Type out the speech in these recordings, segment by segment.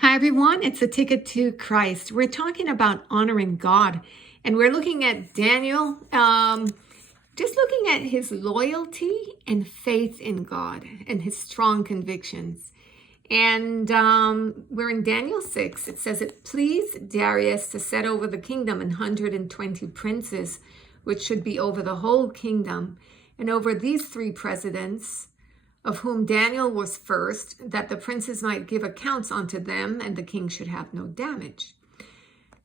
Hi, everyone. It's a ticket to Christ. We're talking about honoring God, and we're looking at Daniel, just looking at his loyalty and faith in God and his strong convictions. And we're in Daniel 6. It says, "It pleased Darius to set over the kingdom 120 princes, which should be over the whole kingdom, and over these three presidents, of whom Daniel was first, that the princes might give accounts unto them, and the king should have no damage.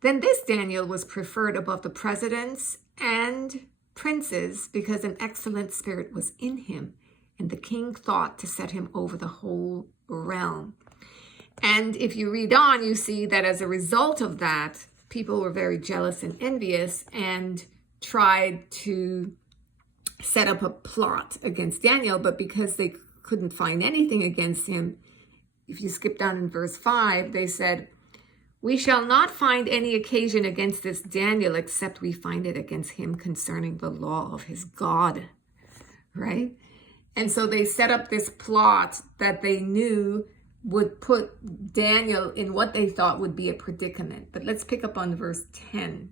Then this Daniel was preferred above the presidents and princes, because an excellent spirit was in him, and the king thought to set him over the whole realm." And if you read on, you see that as a result of that, people were very jealous and envious and tried to set up a plot against Daniel, but because they couldn't find anything against him, if you skip down in verse 5, they said, "We shall not find any occasion against this Daniel, except we find it against him concerning the law of his God," right? And so they set up this plot that they knew would put Daniel in what they thought would be a predicament. But let's pick up on verse 10.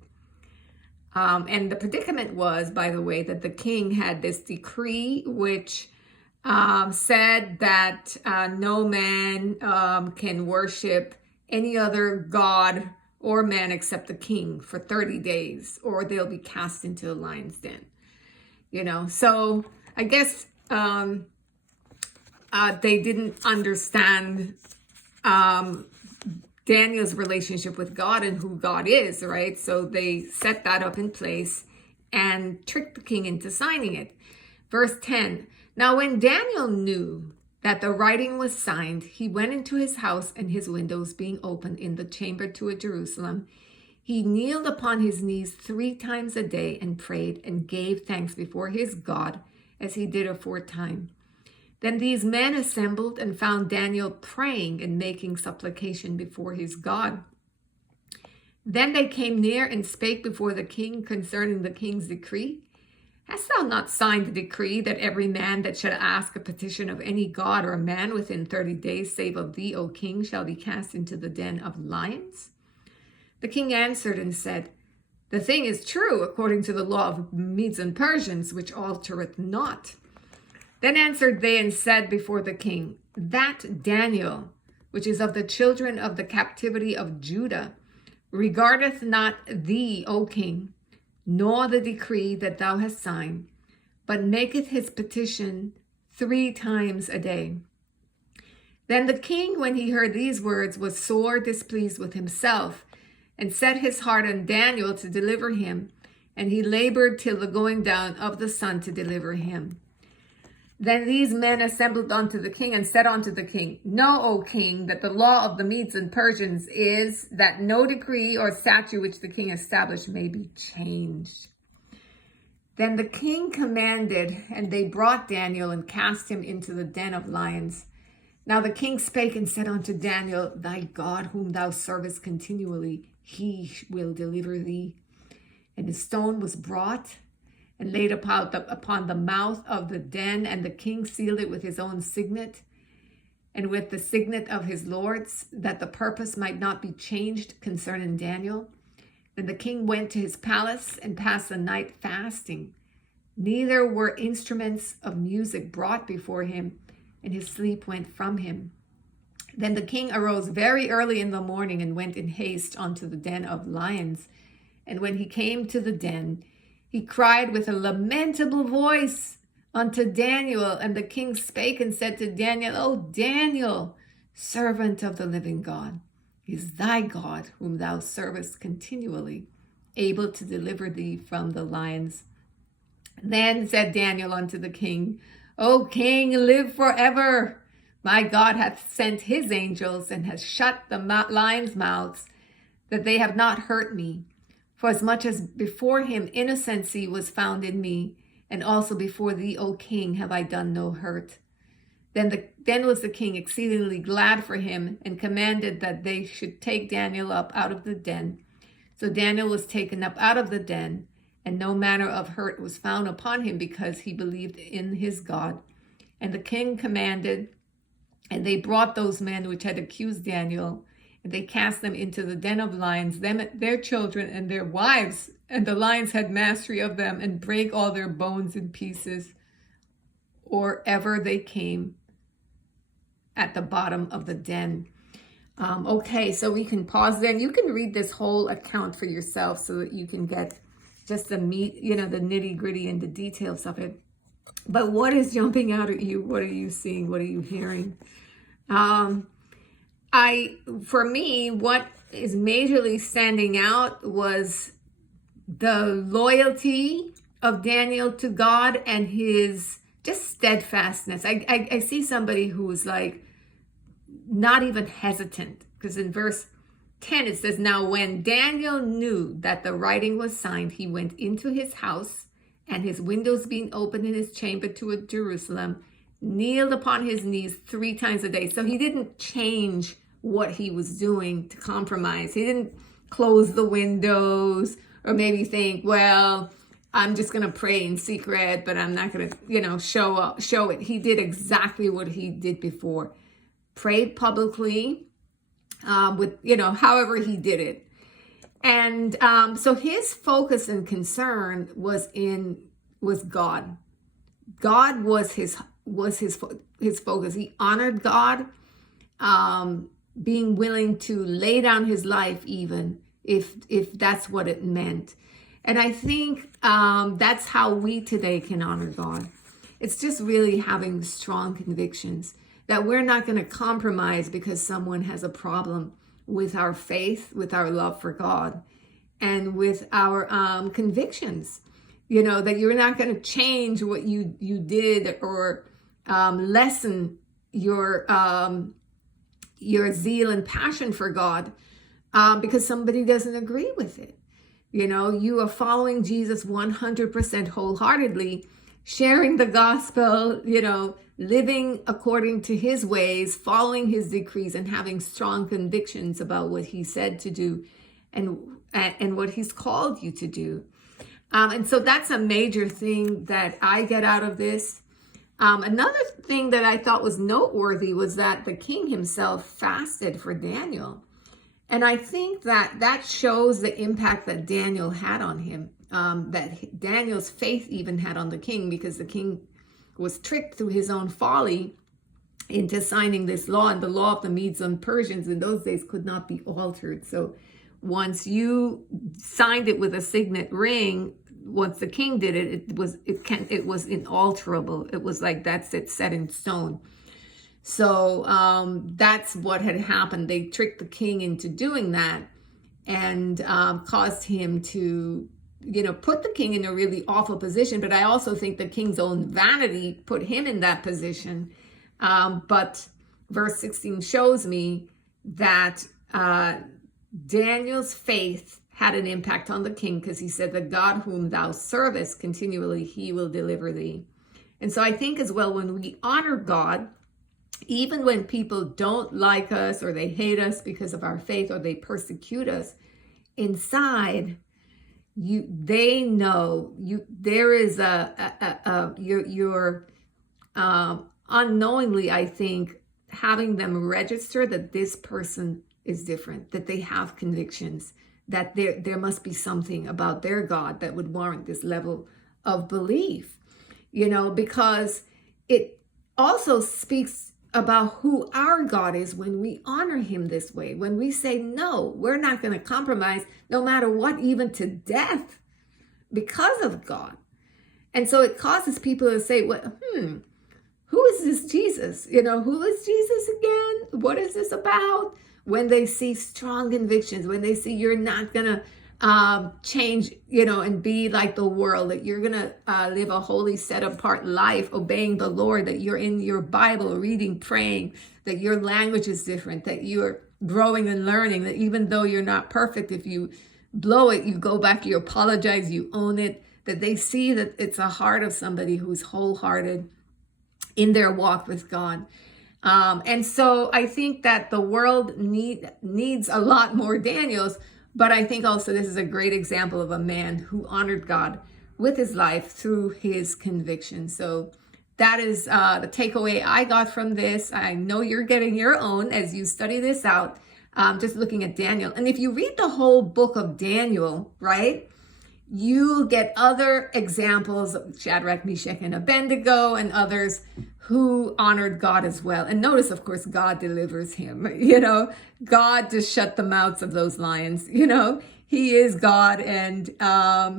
And the predicament was, by the way, that the king had this decree which said that no man can worship any other god or man except the king for 30 days, or they'll be cast into the lion's den. So I guess they didn't understand Daniel's relationship with God and who God is, right? So they set that up in place and tricked the king into signing it. Verse 10, "Now when Daniel knew that the writing was signed, he went into his house, and his windows being open in the chamber to Jerusalem, he kneeled upon his knees 3 times a day and prayed and gave thanks before his God, as he did aforetime. Then these men assembled and found Daniel praying and making supplication before his God. Then they came near and spake before the king concerning the king's decree. Hast thou not signed the decree that every man that shall ask a petition of any god or man within 30 days, save of thee, O king, shall be cast into the den of lions? The king answered and said, The thing is true, according to the law of Medes and Persians, which altereth not. Then answered they and said before the king, That Daniel, which is of the children of the captivity of Judah, regardeth not thee, O king, nor the decree that thou hast signed, but maketh his petition 3 times a day. Then the king, when he heard these words, was sore displeased with himself, and set his heart on Daniel to deliver him, and he labored till the going down of the sun to deliver him. Then these men assembled unto the king and said unto the king, Know, O king, that the law of the Medes and Persians is that no decree or statute which the king established may be changed. Then the king commanded, and they brought Daniel and cast him into the den of lions. Now the king spake and said unto Daniel, Thy God, whom thou servest continually, he will deliver thee. And a stone was brought and laid upon the mouth of the den, and the king sealed it with his own signet, and with the signet of his lords, that the purpose might not be changed concerning Daniel. Then the king went to his palace and passed the night fasting. Neither were instruments of music brought before him, and his sleep went from him. Then the king arose very early in the morning and went in haste unto the den of lions. And when he came to the den, he cried with a lamentable voice unto Daniel. And the king spake and said to Daniel, O Daniel, servant of the living God, is thy God, whom thou servest continually, able to deliver thee from the lions? Then said Daniel unto the king, O king, live forever. My God hath sent his angels, and has shut the lions' mouths, that they have not hurt me. For as much as before him innocency was found in me, and also before thee, O king, have I done no hurt. Then was the king exceedingly glad for him, and commanded that they should take Daniel up out of the den. So Daniel was taken up out of the den, and no manner of hurt was found upon him, because he believed in his God. And the king commanded, and they brought those men which had accused Daniel, They cast them into the den of lions, them, their children, and their wives. And the lions had mastery of them and break all their bones in pieces, or ever they came at the bottom of the den. Okay, so we can pause there, and you can read this whole account for yourself so that you can get just the meat, the nitty gritty and the details of it. But what is jumping out at you? What are you seeing? What are you hearing? For me, what is majorly standing out was the loyalty of Daniel to God and his just steadfastness. I see somebody who's like not even hesitant, because in verse 10 it says, now when Daniel knew that the writing was signed, he went into his house, and his windows being opened in his chamber to Jerusalem, kneeled upon his knees 3 times a day. So he didn't change what he was doing to compromise. He didn't close the windows or maybe think, well, I'm just going to pray in secret, but I'm not going to, show it. He did exactly what he did before. Prayed publicly, with, however he did it. And so his focus and concern was God. God was his focus. He honored God, being willing to lay down his life even if that's what it meant. And I think that's how we today can honor God. It's just really having strong convictions that we're not going to compromise because someone has a problem with our faith, with our love for God, and with our convictions. That you're not going to change what you did or lessen your zeal and passion for God because somebody doesn't agree with it. You are following Jesus 100% wholeheartedly, sharing the gospel, living according to his ways, following his decrees, and having strong convictions about what he said to do and what he's called you to do. And so that's a major thing that I get out of this. Another thing that I thought was noteworthy was that the king himself fasted for Daniel. And I think that shows the impact that Daniel had on him, that Daniel's faith even had on the king, because the king was tricked through his own folly into signing this law, and the law of the Medes and Persians in those days could not be altered. So once you signed it with a signet ring, once the king did it, it was inalterable. It was like, that's it, set in stone. So that's what had happened. They tricked the king into doing that, and caused him to put the king in a really awful position. But I also think the king's own vanity put him in that position. But verse 16 shows me that Daniel's faith had an impact on the king, because he said, the God whom thou servest continually, he will deliver thee. And so I think as well, when we honor God, even when people don't like us or they hate us because of our faith, or they persecute us, inside they know there is you're unknowingly, I think, having them register that this person is different, that they have convictions, that there must be something about their God that would warrant this level of belief, because it also speaks about who our God is when we honor him this way, when we say, no, we're not going to compromise no matter what, even to death, because of God. And so it causes people to say, well, who is this Jesus? Who is Jesus again? What is this about? When they see strong convictions, when they see you're not going to change, and be like the world, that you're going to live a holy, set apart life, obeying the Lord, that you're in your Bible, reading, praying, that your language is different, that you're growing and learning, that even though you're not perfect, if you blow it, you go back, you apologize, you own it, that they see that it's a heart of somebody who's wholehearted in their walk with God. And so I think that the world needs a lot more Daniels, but I think also this is a great example of a man who honored God with his life through his conviction. So that is the takeaway I got from this. I know you're getting your own as you study this out. just looking at Daniel. And if you read the whole book of Daniel, right, you get other examples of Shadrach, Meshach, and Abednego and others who honored God as well. And notice, of course, God delivers him. God just shut the mouths of those lions. He is God, and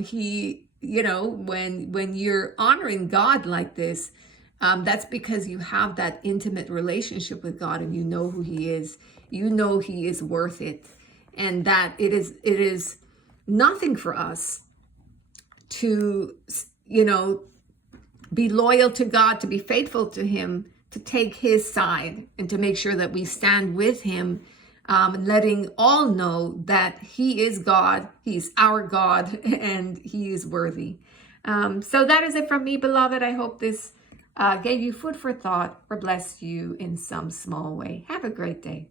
he, when you're honoring God like this, that's because you have that intimate relationship with God, and you know who he is. You know he is worth it, and that it is nothing for us to, be loyal to God, to be faithful to him, to take his side, and to make sure that we stand with him, letting all know that he is God, he's our God, and he is worthy. So that is it from me, beloved. I hope this gave you food for thought or blessed you in some small way. Have a great day.